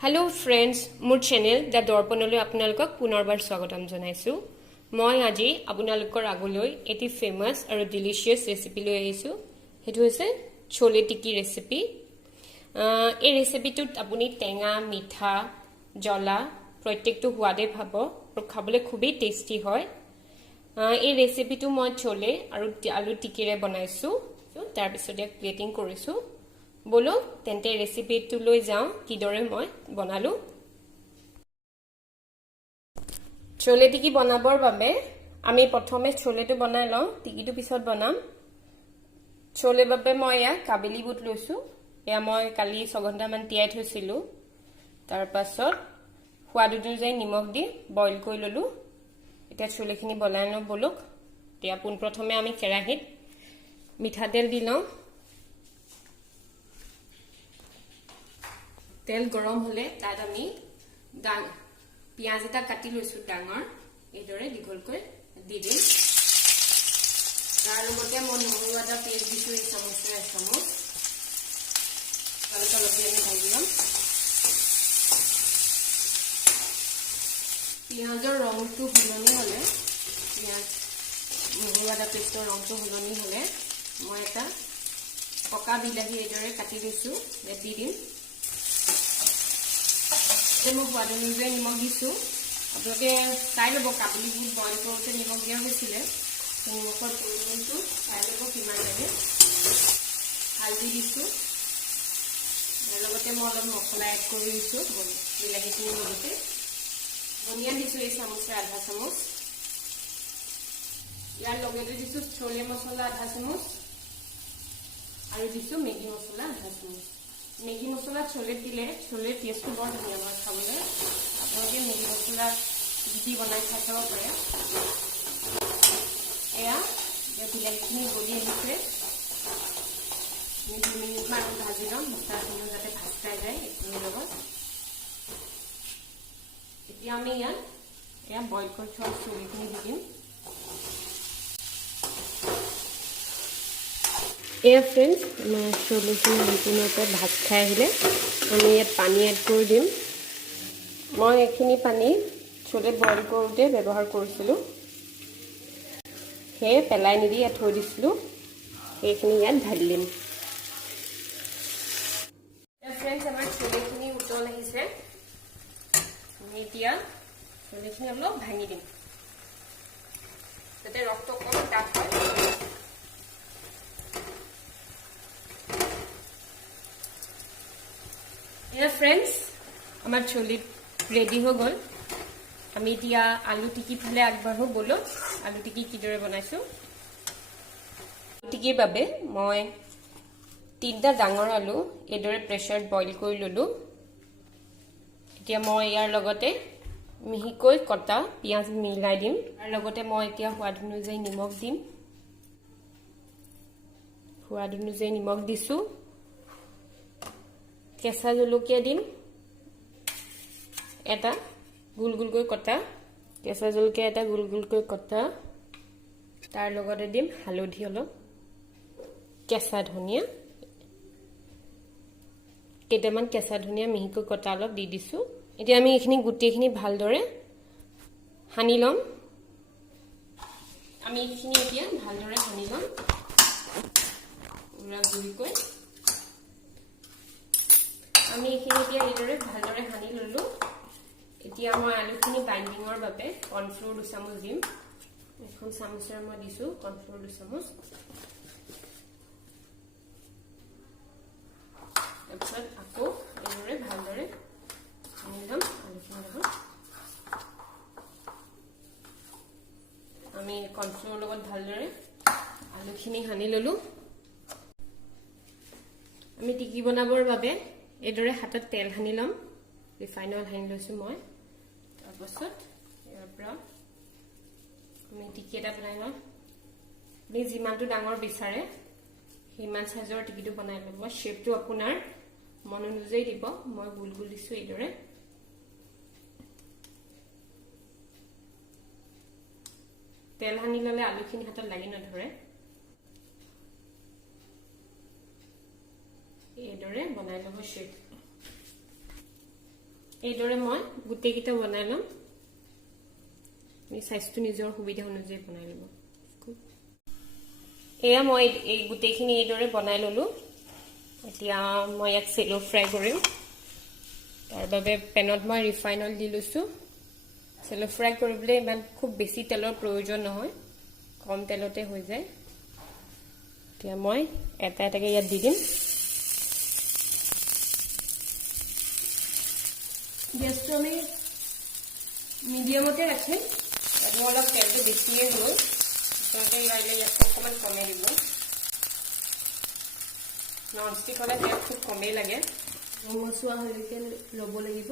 hello friends मोर channel the दर्पणলৈ আপোনালোকক পুনৰবাৰ স্বাগতম জনাইছো মই আজি আপোনালোকৰ আগলৈ এটি ফেমাস আৰু ডিলিশিয়াস ৰেচিপি লৈ আহিছো হেতু হৈছে छोले टिक्की ৰেচিপি এই ৰেচিপিটোত আপুনি টেঙা মিঠা জলা প্ৰত্যেকটো হোৱাদে ভাব আৰু খাবলৈ খুবই টেস্টি হয় এই ৰেচিপিটো মই छोले আৰু আলু টিকিৰে বনাইছো তাৰ পিছত এক প্লেটিং কৰিছো बोलो तेंते रेसिपी तो লৈ যাও কিদৰে মই বনালো छोले टिक्की বনাবৰ বাবে আমি প্ৰথমে छोलेটো বনাই লওঁ টিকিটো পিছত বনাম छोले বাবে মই ইয়া কাবেলি বুট লৈছো ইয়া মই কালি 6 ঘণ্টা মান তিয়াই থৈছিলো তাৰ পাছত সোৱাদ অনুযায়ী নিমখ দি বইল কৰি ললো এটা छोले খিনি বনাই লওঁ বলক এতিয়া পোন প্ৰথমে আমি কেৰাহীত মিঠা তেল দি লওঁ तेल गरम हले तात आमी पियाज এটা কাটি লৈছো ডাঙৰ এদৰে দীঘলকৈ দি দিম তাৰ লগতে মই নহৰু আদা পেষ্ট দিছো এই চামুচে চামুচ অলপ অলপ দি আমি ভাজি লম পিয়াজৰ ৰংটো হলনি হলে পিয়াজ নহৰু আদা পেষ্টৰ ৰংটো হলনি হলে মই এটা পকা বিলাহী এদৰে কাটি দিছো দি দিম মই সোৱাদ অনুযায়ী নিমখ দিছো আপোনালোকে চাই ল'ব কাবুলি বুট বইল কৰোঁতে নিমখ দিয়া হৈছিল নিমখৰ পৰিমাণটো চাই ল'ব কিমান লাগে হালধি দিছো ইয়াৰ লগতে মই অলপ মছলা এড কৰি দিছো বিলাহীখিনিৰ লগতে ধনিয়া দিছো এই চামুচৰ আধা চামুচ ইয়াৰ লগতে দিছো छोले মছলা আধা চামুচ আৰু দিছো মেগী মছলা আধা চামুচ मेगी मसला छोले दिले छोले टेस्ट तो बहुत धुनिया হয় খাবলৈ আপোনালোকে মেগি মছলা দি বনাই খাই চাব পাৰে এয়া বিলাহীখিনি গলি আহিছে আমি 2 মিনিট মান ভাজি লম মছলাখিনি যাতে ভাজ খাই যায় এইখিনিৰ লগত এতিয়া আমি এয়া বইল কৰি থোৱা छोलेখিনি দি দিম एयर फ्रेंड्स मैं छोले की सम्पूर्ण भात खाई आहिले आमी यात पानी एड कर दिम मैं एखिनि पानी छोले बॉइल करोते व्यवहार करिसिलु हे पेलाई निदि यात थৈ दिसिलु एखिनि यात ढाলি दिम एयर फ्रेंड्स আমাৰ छोलेखिनि উতল আহিছে আমি এতিয়া छोलेखिनि অলপ ভাঙি দিম যাতে ৰসটো কম ডাঠ হয় फ्रेंड्स हमार छोले रेडी हो गल आमी दिया आलू टिक्की फाले आगबाढ़ो बोलो आलू टिक्की किदरे बनाइছো टिक्कीर বাবে মই 3টা ডাঙৰ আলু এদৰে প্ৰেছাৰত বইল কৰি ললো এতিয়া মই ইয়াৰ লগতে মিহিকৈ কটা পিয়াজ মিলাই দিম আৰু লগতে মই এতিয়া সোৱাদ অনুযায়ী নিমখ দিম সোৱাদ অনুযায়ী নিমখ দিছো केसा जलुकिया दिम एटा गुल गुलকৈ कटा केसा जलुकिया एटा गुल गुलকৈ कटा तार लगते दिम हालधि अलप केसा धनिया केटामान केसा धनिया मिहिকৈ कटा अलप দি দিছো এতিয়া আমি এখিনি গুটিখিনি ভালদৰে হানি লম আমি এখিনি এতিয়া ভালদৰে হানি লম উৰা গুৰিকৈ আমি এখিনি এতিয়া এদৰে ভালদৰে হানি ললো এতিয়া মই আলুখিনি বাইন্ডিংৰ বাবে কৰ্নফ্লোৰ 2 চামুচ দিম এখন চামুচৰ মই দিছো কৰ্নফ্লোৰ 2 চামুচ তাৰপিছত আকৌ এদৰে ভালদৰে হানি লম আলুখিনি লগত আমি কৰ্নফ্লোৰ লগত ভালদৰে আলুখিনি হানি ললো আমি টিকি বনাবৰ বাবে এদৰে হাতত তেল হানি লম ৰিফাইন অইল হানি লৈছো মই তাৰ পাছত ইয়াৰ পৰা আমি টিকি এটা বনাই লম আপুনি যিমানটো ডাঙৰ বিচাৰে সিমান সাইজৰ টিকিটো বনাই লম মই শেপটো আপোনাৰ মন অনুযায়ী দিব মই গুল গুল দিছো এদৰে তেল হানি ললে আলুখিনি হাতত লাগি নধৰে এদৰে বনাই লব শেপ এইদৰে মই গোটেইকেইটা বনাই ল'ম সাইজটো নিজৰ সুবিধা অনুযায়ী বনাই ল'ব এয়া মই এই গোটেইখিনি এইদৰে বনাই ললো এতিয়া মই ইয়াক সেলো ফ্ৰাই কৰিম তাৰ বাবে পেনত মই ৰিফাইন অইল দি লৈছো সেলো ফ্ৰাই কৰিবলৈ ইমান খুব বেছি তেলৰ প্ৰয়োজন নহয় কম তেলতে হৈ যায় এতিয়া মই এটা এটাকে ইয়াত দি দিম গেছটো আমি মিডিয়ামতে ৰাখিম আৰু অলপ তেলটো বেছিয়ে হ'ল তাতে লাইলে ইয়াত অকমান কমে দিব ননষ্টিক হলে তেল খুব কমেই লাগে মছলা হলিকে ল'ব লাগিব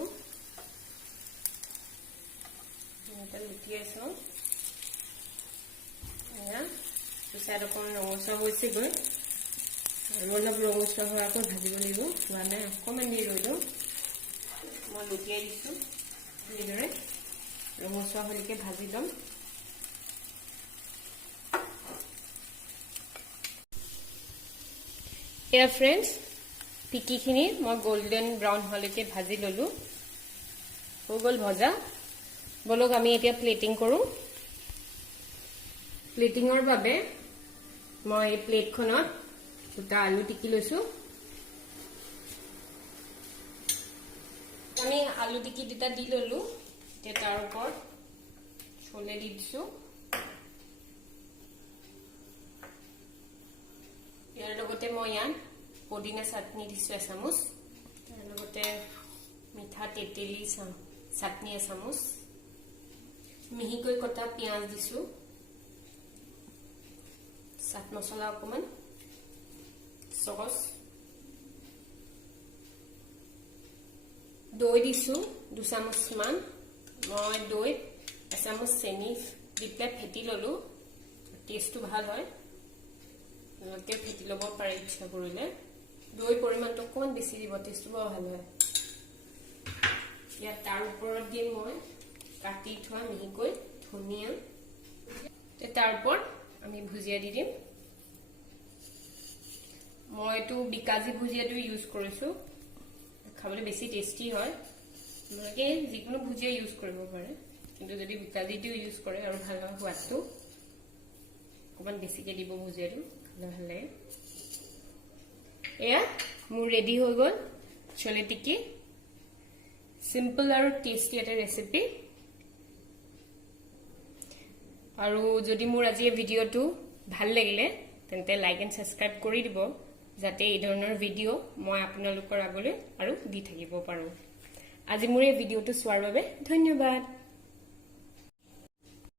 এটা লুটিয়াই চাওঁ এয়া পিছত অকণমান ৰঙচুৱা হৈছে গৈ আৰু অলপ ৰঙচুৱা হৈ আকৌ ভাজিব লাগিব হোৱা নাই অকণমান দি ৰৈ মই লুটিয়াই দিছোঁ এইদৰে ৰঙচুৱা হলিকে ভাজি ল'ম এয়া ফ্ৰেণ্ডছ পিকিখিনি মই গোল্ডেন ব্ৰাউন হলিকে ভাজি ললো হৈ গ'ল ভজা বলক আমি এতিয়া প্লেটিং কৰো প্লেটিংৰ বাবে মই এই প্লেটখনত দুটা আলু টিকি লৈছো আমি আলু টিকি দুটা দি ললো এতিয়া তাৰ ওপৰত ছোলে দি দিছো ইয়াৰ লগতে মই ইয়াত পুদিনা চাটনি দিছো এচামুচ তাৰ লগতে মিঠা তেতেলী চাটনি এচামুচ মিহিকৈ কটা পিয়াজ দিছো চাট মছলা অকমান সস দৈ দিছো 2 চামুচ মান মই দৈ এচামুচ চেনি দি পেলাই ফেটি ললো টেষ্টটো ভাল হয় লগে ফেটি লব পাৰে ইচ্ছা কৰিলে দৈ পৰিমাণটো অকমান বেছি দিব টেষ্টটো ভাল হয় ইয়াত তাৰ ওপৰত দি মই কাটি থোৱা মিহিকৈ ধনিয়া তাৰ ওপৰত আমি ভুজিয়া দি দিম মই এইটো বিকাজি ভুজিয়াটো ইউজ কৰিছো খাবলৈ বেছি টেষ্টি হয় আপোনালোকে যিকোনো ভুজিয়া ইউজ কৰিব পাৰে কিন্তু যদি বিকাজিটো ইউজ কৰে আৰু ভাল হয় সোৱাদটো অকমান বেছিকে দিব ভুজিয়াটো খালে ভাল লাগে এয়া মোৰ ৰেডি হৈ গ'ল চলে টিকি সিম্পল আৰু টেষ্টি এটা ৰেচিপি আৰু যদি মোৰ আজি এই ভিডিওটো ভাল লাগিলে তেন্তে লাইক এণ্ড সাবস্ক্ৰাইব কৰি দিব যাতে এই ধৰণৰ ভিডিও মই আপোনালোকৰ আগলৈ আৰু দি থাকিব পাৰো আজি মোৰ এই ভিডিওটো চোৱাৰ বাবে ধন্যবাদ